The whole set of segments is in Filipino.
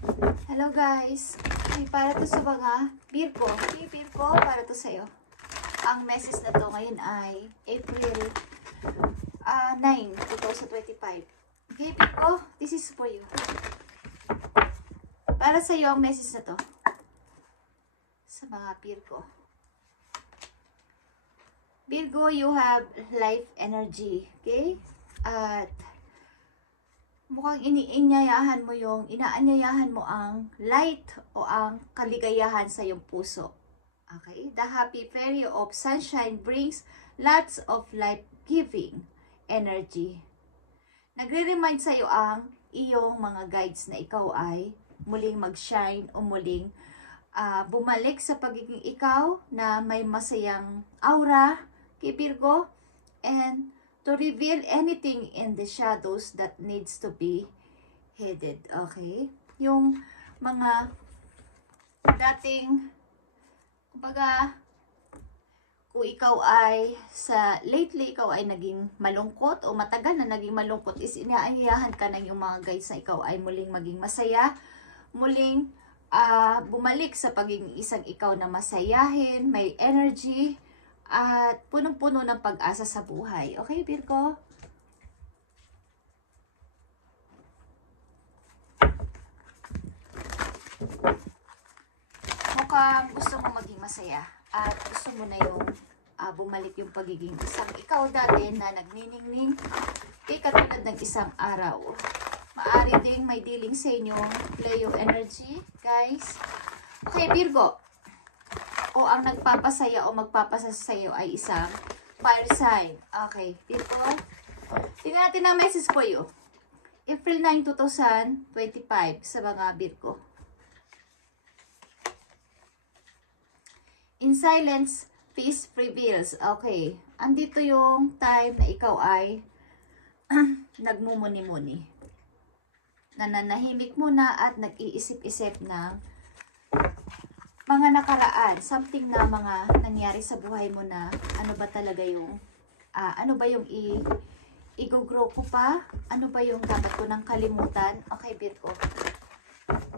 Hello guys! Okay, para to sa mga Virgo. Okay, Virgo, para to sa'yo. Ang message na to ngayon ay April 9, 2025. Okay, Virgo, this is for you. Para sa'yo ang message na to. Sa mga Virgo. Virgo, you have life energy. Okay? At mukhang inaanyayahan mo ang light o ang kaligayahan sa iyong puso. Okay? The happy fairy of sunshine brings lots of life-giving energy. Nagre-remind sa iyo ang iyong mga guides na ikaw ay muling mag-shine o muling bumalik sa pagiging ikaw na may masayang aura kay Virgo, and to reveal anything in the shadows that needs to be hidden. Okay? Yung mga dating, kumbaga, kung ikaw ay lately ikaw ay naging malungkot o matagal na naging malungkot, is inaanyayahan ka ng yung mga guys na ikaw ay muling maging masaya, muling bumalik sa pagiging isang ikaw na masayahin, may energy, at punong-puno ng pag-asa sa buhay. Okay, Virgo? Mukhang gusto mo maging masaya at gusto mo na yung bumalik yung pagiging isang ikaw dati na nagniningning katulad ng isang araw. Maari ding may dealing sa inyong Leo energy, guys. Okay, Virgo. O ang nagpapasaya o magpapasaya sa iyo ay isang fire sign. Okay, Virgo. Tingnan natin ang message for you. April 9, 2025 sa mga Virgo. In silence, peace prevails. Okay. Andito yung time na ikaw ay nagmumuni-muni. Nananahimik muna at nag-iisip-isip ng mga nakaraan, something na mga nangyari sa buhay mo na ano ba talaga yung ano ba yung i-grow ko pa? Ano ba yung dapat ko nang kalimutan? Okay, Virgo.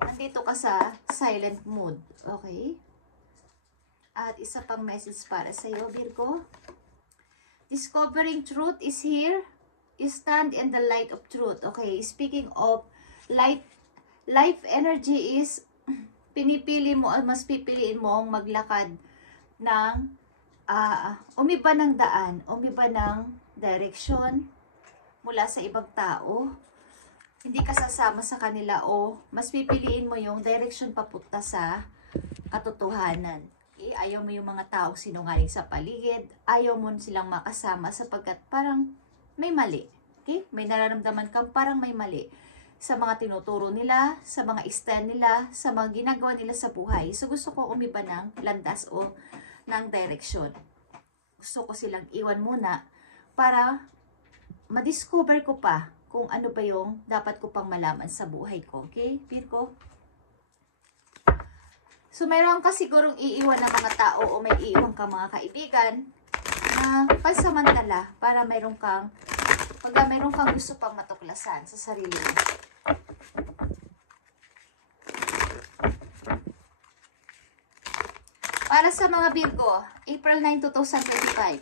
Nandito ka sa silent mood. Okay? At isa pang message para sa iyo, Virgo. Discovering truth is here. You stand in the light of truth. Okay, speaking of light, life energy is pinipili mo, mas pipiliin mo ang maglakad ng umiba ng daan, umiba ng direksyon mula sa ibang tao. Hindi ka sasama sa kanila o mas pipiliin mo yung direksyon papunta sa katotohanan. Okay? Ayaw mo yung mga taong sinungaling sa paligid, ayaw mo silang makasama sapagkat parang may mali. Okay? May nararamdaman kang parang may mali sa mga tinuturo nila, sa mga stand nila, sa mga ginagawa nila sa buhay. So gusto ko umiba ng landas o ng direksyon. Gusto ko silang iwan muna para madiscover ko pa kung ano ba yung dapat ko pang malaman sa buhay ko. Okay, Virgo? So mayroon ka sigurong iiwan ng mga tao o may iiwan kang mga kaibigan na pansamantala para mayroon kang gusto pang matuklasan sa sarili mo. Para sa mga Virgo, April 9, 2025.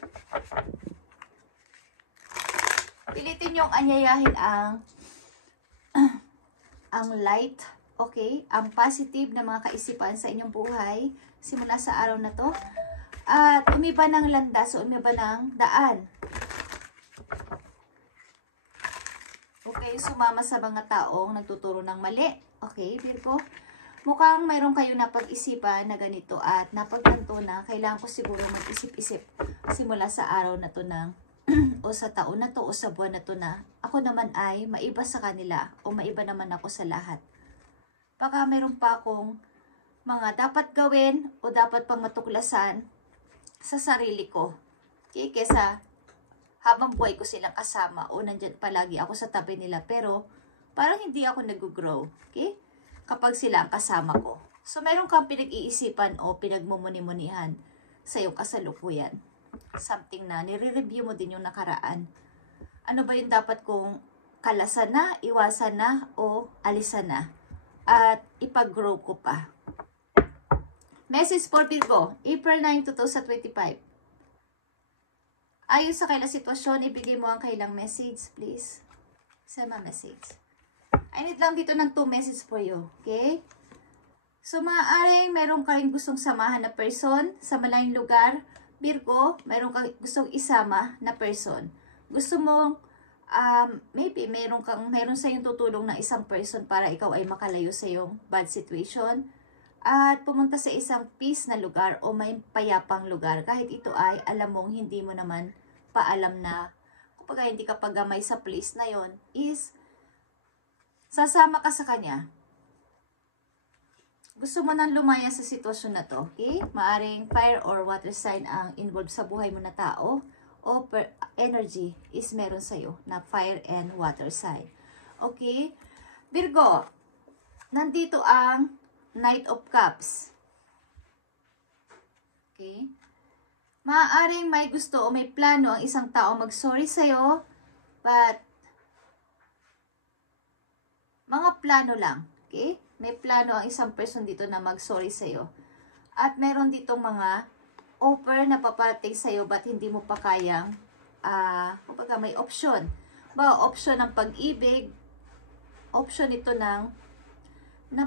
Pilitin niyong anyayahin ang light, okay? Ang positive na mga kaisipan sa inyong buhay simula sa araw na to. At umiba ng landas o umiba ng daan. Okay, sumama sa mga taong nagtuturo ng mali. Okay, Virgo? Mukhang mayroon kayo napag-isipan na ganito at napagtanto na kailangan ko siguro mag-isip-isip simula sa araw na to o sa taon na to o sa buwan na to na ako naman ay maiba sa kanila o maiba naman ako sa lahat. Baka mayroon pa akong mga dapat gawin o dapat pang matuklasan sa sarili ko. Okay, kesa habang buhay ko silang kasama o nandyan palagi ako sa tabi nila pero parang hindi ako nag-grow. Okay? Kapag sila ang kasama ko. So, meron kang pinag-iisipan o pinagmumuni-munihan sa iyong kasalukuyan. Something na nire-review mo din yung nakaraan. Ano ba yung dapat kong kalasan na, iwasan na, o alisan na? at ipag-grow ko pa. Message for Virgo, April 9, 2025. Ayon sa kailang sitwasyon, ibigay mo ang kailang message, please. Send my message. I need lang dito ng 2 messages for you, okay? So, maaaring meron ka rin gustong samahan na person sa malayong lugar. Virgo, meron ka gustong isama na person. Gusto mong, maybe meron sa iyong tutulong ng isang person para ikaw ay makalayo sa iyong bad situation. At pumunta sa isang peace na lugar o may payapang lugar. Kahit ito ay alam mong hindi mo naman paalam na, kapag hindi ka pagamay sa place na yon, is sasama ka sa kanya. Gusto mo nang lumaya sa sitwasyon na to, okay? Maaring fire or water sign ang involved sa buhay mo na tao o energy is meron sa'yo na fire and water sign. Okay? Virgo, nandito ang Knight of Cups. Okay? Maaaring may gusto o may plano ang isang tao mag-sorry sa'yo, but mga plano lang, okay? May plano ang isang person dito na mag-sorry sa'yo. At meron ditong mga offer na paparating sa'yo but hindi mo pa kayang, kumbaga may option. Option ng pag-ibig, option ito na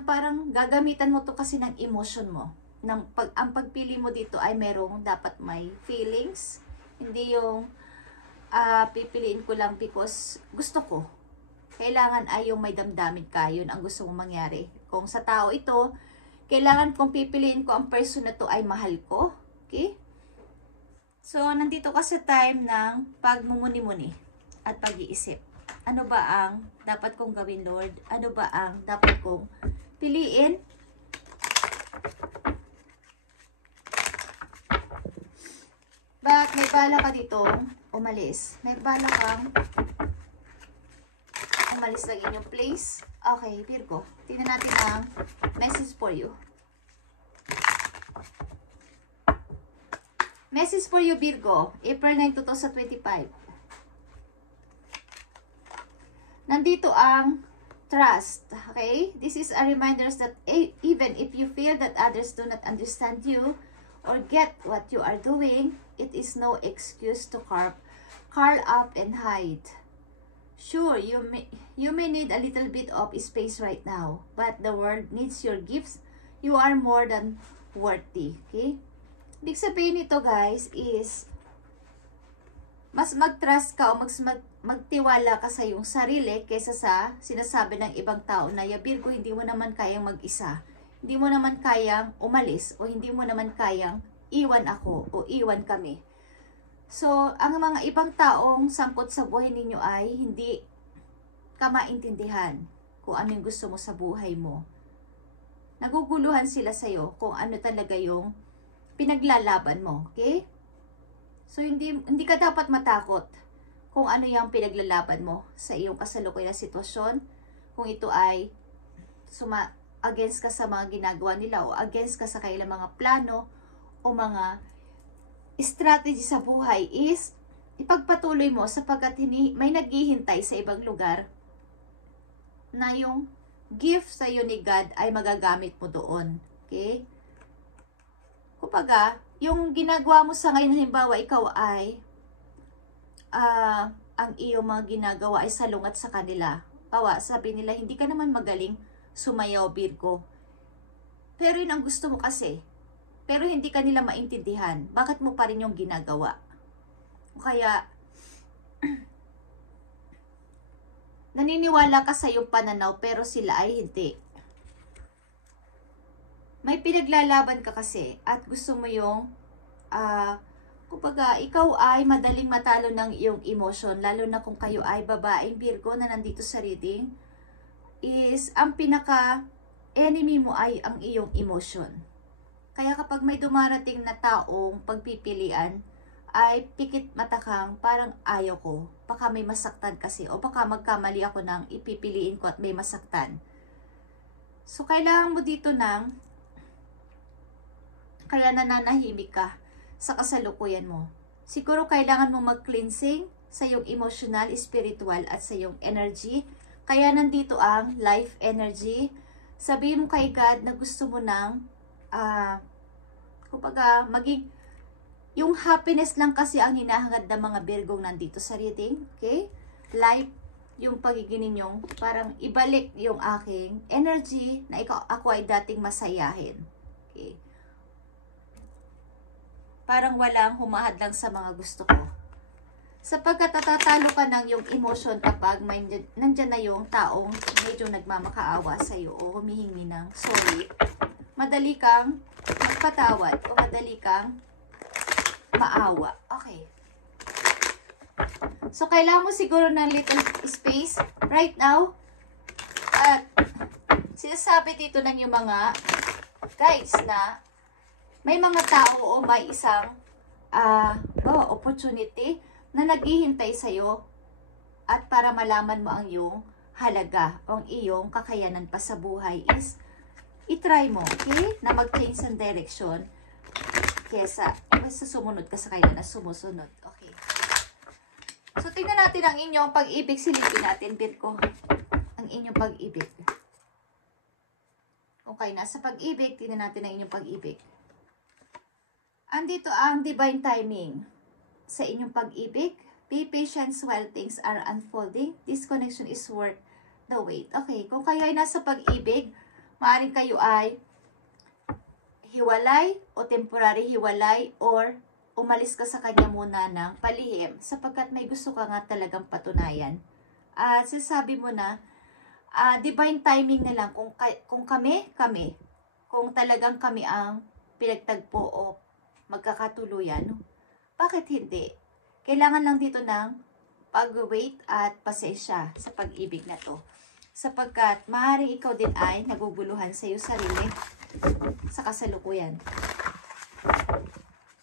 parang gagamitan mo to kasi ng emotion mo. Ang pagpili mo dito ay merong dapat may feelings, hindi yung pipiliin ko lang because gusto ko. Kailangan ay yung may damdamin ka, yun ang gusto mong mangyari. Kung sa tao ito, kailangan kung pipiliin ko ang person na to ay mahal ko. Okay? So, nandito ka sa time ng pagmumuni-muni at pag-iisip. Ano ba ang dapat kong gawin, Lord? Ano ba ang dapat kong piliin? Bakit may bala ka dito umalis? May bala kang umalis lang inyong place. Okay, Virgo. Tingnan natin ang message for you. Message for you, Virgo. April 9, 2025. Nandito ang trust. Okay? This is a reminder that even if you feel that others do not understand you or get what you are doing, it is no excuse to curl up and hide. Sure, you may need a little bit of space right now, but the world needs your gifts. You are more than worthy. Okay? Ibig sabihin nito, guys, is mas mag-trust ka o magtiwala ka sa iyong sarili kaysa sa sinasabi ng ibang tao na, Virgo, hindi mo naman kayang mag-isa. Hindi mo naman kayang umalis o hindi mo naman kayang iwan ako o iwan kami. So, ang mga ibang taong sangkot sa buhay ninyo ay hindi ka maintindihan kung ano yung gusto mo sa buhay mo. Naguguluhan sila sa'yo kung ano talaga yung pinaglalaban mo. Okay? So, hindi ka dapat matakot kung ano yung pinaglalaban mo sa iyong kasalukuyan na sitwasyon. Kung ito ay against ka sa mga ginagawa nila o against ka sa kailang mga plano o mga strategy sa buhay, is ipagpatuloy mo sapagkat may naghihintay sa ibang lugar na yung gift sa iyo ni God ay magagamit mo doon. Okay? Kumbaga, yung ginagawa mo sa ngayon, halimbawa ikaw ay ang iyong mga ginagawa ay salungat sa kanila. Sabi nila, hindi ka naman magaling sumayaw, Virgo. Pero yun ang gusto mo kasi. Pero hindi ka nila maintindihan. Bakit mo pa rin yung ginagawa? Kaya, naniniwala ka sa iyong pananaw pero sila ay hindi. May pinaglalaban ka kasi at gusto mo yung, kumbaga, ikaw ay madaling matalo ng iyong emotion, lalo na kung kayo ay babaeng Virgo na nandito sa reading, is ang pinaka-enemy mo ay ang iyong emotion. Kaya kapag may dumarating na taong pagpipilian, ay pikit mata kang parang ayaw ko. Baka may masaktan kasi o baka magkamali ako ng ipipiliin ko at may masaktan. So, kailangan mo dito kaya nananahimik ka sa kasalukuyan mo. Siguro kailangan mo mag-cleansing sa iyong emotional, spiritual at sa iyong energy. Kaya nandito ang life energy, Sabihin mo kay God na gusto mo ng, kumbaga, maging, yung happiness lang kasi ang hinahangad ng mga Virgo nandito sa reading. Okay? Life, yung pagiging ninyong, parang ibalik yung aking energy na ako ay dating masayahin. Okay? Parang walang humahadlang sa mga gusto ko. Sapagkat natatalo ka ng yung emotion kapag may nandyan na yung taong medyo nagmamakaawa sa'yo o humihingi ng sorry. Madali kang magpatawad o madali kang maawa. Okay. So, kailangan mo siguro ng little space right now. At sinasabi dito ng yung mga guys na may mga tao o may isang opportunity na naghihintay sa'yo at para malaman mo ang iyong halaga o ang iyong kakayanan pa sa buhay is itry mo, okay? Na mag-change ng direction kesa sumunod ka sa kaya na sumusunod. Okay. So, tingnan natin ang inyong pag-ibig. Silipin natin, Virgo. Ang inyong pag-ibig. Okay, nasa pag-ibig, tingnan natin ang inyong pag-ibig. Andito ang divine timing sa inyong pag-ibig. Be patient while things are unfolding. This connection is worth the wait. Okay, kung kayo ay nasa pag-ibig, maaaring kayo ay hiwalay o temporary hiwalay or umalis ka sa kanya muna ng palihim sapagkat may gusto ka nga talagang patunayan. At sinasabi mo na, divine timing na lang kung kami, kung talagang kami ang pinagtagpo o magkakatuluyan, bakit hindi? Kailangan lang dito ng pag-wait at pasensya sa pag-ibig na to. Sapagkat maaaring ikaw din ay naguguluhan sa iyo sarili sa kasalukuyan.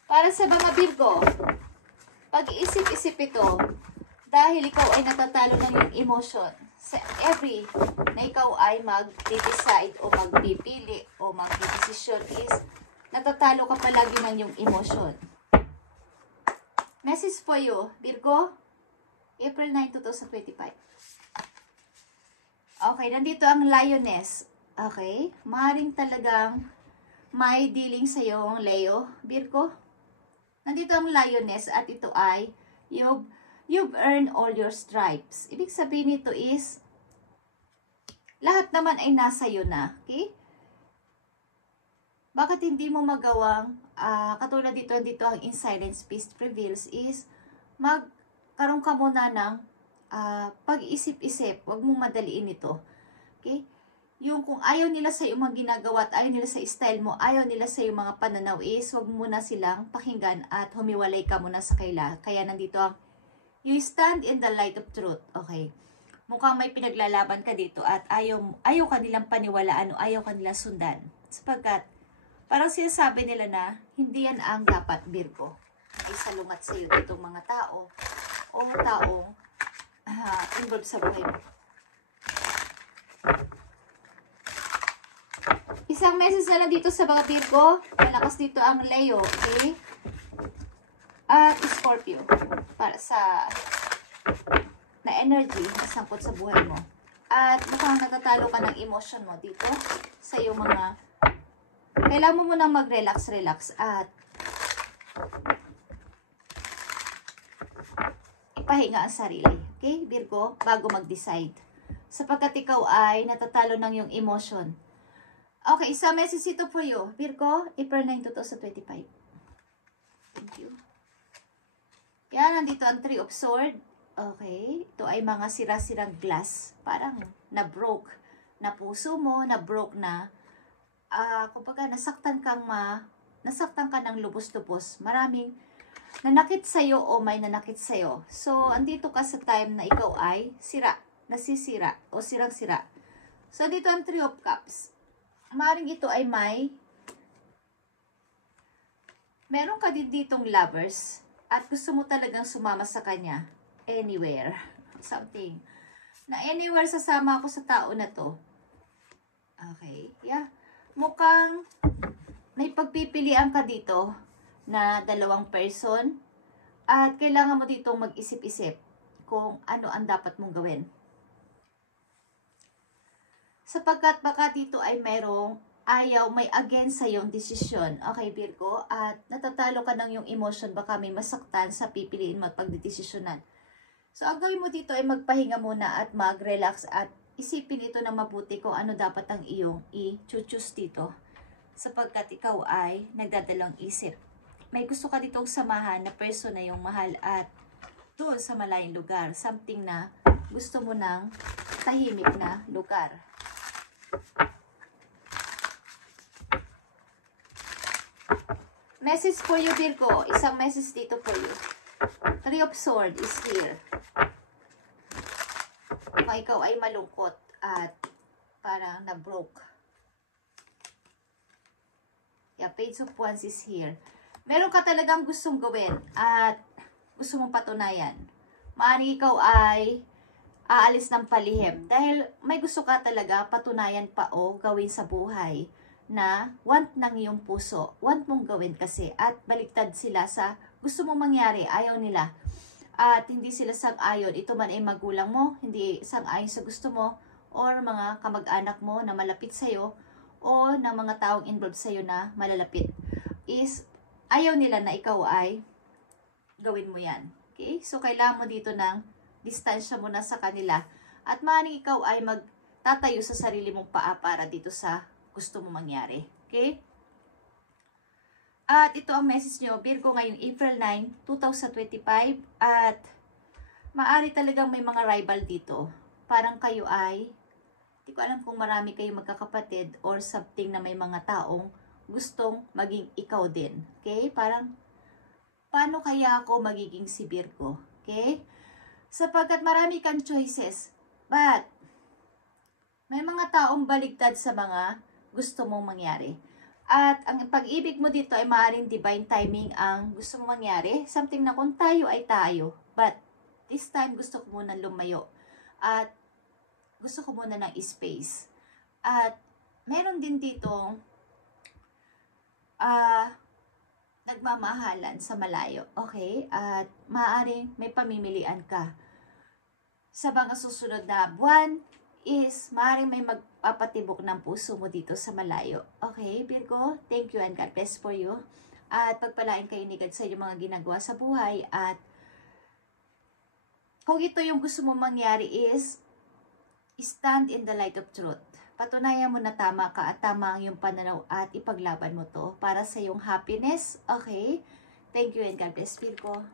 Para sa mga Virgo, pag-iisip-isip ito dahil ikaw ay natatalo ng iyong emotion sa every na ikaw ay mag-decide o magpipili o mag-desisyon is natatalo ka palagi ng iyong emotion. Message for you, Virgo, April 9, 2025. Okay, nandito ang Lioness. Okay, maaaring talagang may dealing sa iyo ang Leo, Virgo. Nandito ang Lioness at ito ay you've earned all your stripes. Ibig sabihin nito is lahat naman ay nasa iyo na. Okay? Bakit hindi mo magawang katulad dito ang in silence peace prevails is magkaroon ka muna ng pag-isip-isip. Huwag mong madaliin ito. Okay? Yung kung ayaw nila sa iyong mga ginagawa at ayaw nila sa style mo, ayaw nila sa iyong mga pananaw is huwag muna silang pakinggan at humiwalay ka muna sa kaila. Kaya nandito ang you stand in the light of truth. Okay. Mukhang may pinaglalaban ka dito at ayaw ka nilang paniwalaan o ayaw ka nilang sundan. Sapagkat parang sinasabi nila na hindi yan ang dapat, Virgo. May salungat sa iyo itong mga tao o taong involved sa buhay mo. Isang message na lang dito sa mga Virgo. Malakas dito ang Leo, okay? At Scorpio. Para sa na energy na sangkot sa buhay mo. At mukhang natatalo ka ng emotion mo dito sa iyong mga kailangan mo munang mag-relax at ipahinga ang sarili. Okay, Virgo, bago mag-decide. Sapagkat ikaw ay natatalo ng iyong emotion. Okay, so message ito for you. Virgo, April 9, 2025. Thank you. Yan, nandito ang Three of Swords. Okay, ito ay mga sira-sirang glass. Parang na-broke na puso mo, na-broke na kumbaga nasaktan ka ng lubos-lubos. Maraming nanakit sa'yo o may nanakit sa'yo. So, andito ka sa time na ikaw ay nasisira o sirang-sira. So, dito ang Three of Cups. Maring ito ay meron ka din ditong lovers at gusto mo talagang sumama sa kanya anywhere. Something. Na anywhere sasama ako sa tao na to. Okay. Yeah. Mukhang may pagpipilian ka dito na dalawang person at kailangan mo ditong mag-isip-isip kung ano ang dapat mong gawin. Sapagkat baka dito ay merong ayaw, may against sa iyong desisyon. Okay, Virgo? At natatalo ka ng yung emotion, baka may masaktan sa pipiliin mo at pagdidesisyonan. So, ang gawin mo dito ay magpahinga muna at mag-relax at isipin ito na mabuti kung ano dapat ang iyong i-choose dito. Sapagkat ikaw ay nagdadalawang isip. May gusto ka ditong samahan na person na yung mahal at doon sa malayong lugar. Something na gusto mo ng tahimik na lugar. Message for you, Virgo. Isang message dito for you. Three of Swords is here. Kung ikaw ay malungkot at parang na-broke. Yeah, Page of Wands is here. Meron ka talagang gustong gawin at gusto mong patunayan. Maaaring ikaw ay aalis ng palihim dahil may gusto ka talaga patunayan pa o gawin sa buhay na want ng iyong puso. Want mong gawin kasi at baliktad sila sa gusto mong mangyari. Ayaw nila. At hindi sila sang-ayon. Ito man ay magulang mo, hindi sang-ayon sa gusto mo or mga kamag-anak mo na malapit sa'yo o ng mga taong involved sa'yo na malalapit. Is ayaw nila na ikaw ay gawin mo yan. Okay? So, kailangan mo dito ng distansya mo na sa kanila. At maaaring ikaw ay magtatayo sa sarili mong paa para dito sa gusto mo mangyari. Okay? At ito ang message nyo, Virgo, ngayong April 9, 2025. At maaari talagang may mga rival dito. Parang kayo ay, hindi ko alam kung marami kayong magkakapatid or something na may mga taong gustong maging ikaw din. Okay? Parang, paano kaya ako magiging si Virgo? Okay? Sapagkat marami kang choices. But, may mga taong baligtad sa mga gusto mong mangyari. At ang pag-ibig mo dito ay maaaring divine timing ang gusto mong mangyari. Something na kung tayo ay tayo. But, this time gusto ko muna lumayo. At gusto ko muna ng space. At meron din dito nagmamahalan sa malayo. Okay? At maaaring may pamimilian ka. Sa mga susunod na buwan is maaaring may magpapatibok ng puso mo dito sa malayo. Okay, Virgo? Thank you and God bless for you. At pagpalain kayo ni God sa inyong mga ginagawa sa buhay. At kung ito yung gusto mo mangyari is stand in the light of truth. Patunayan mo na tama ka at tama ang iyong pananaw at ipaglaban mo to para sa iyong happiness. Okay? Thank you and God bless, Virgo.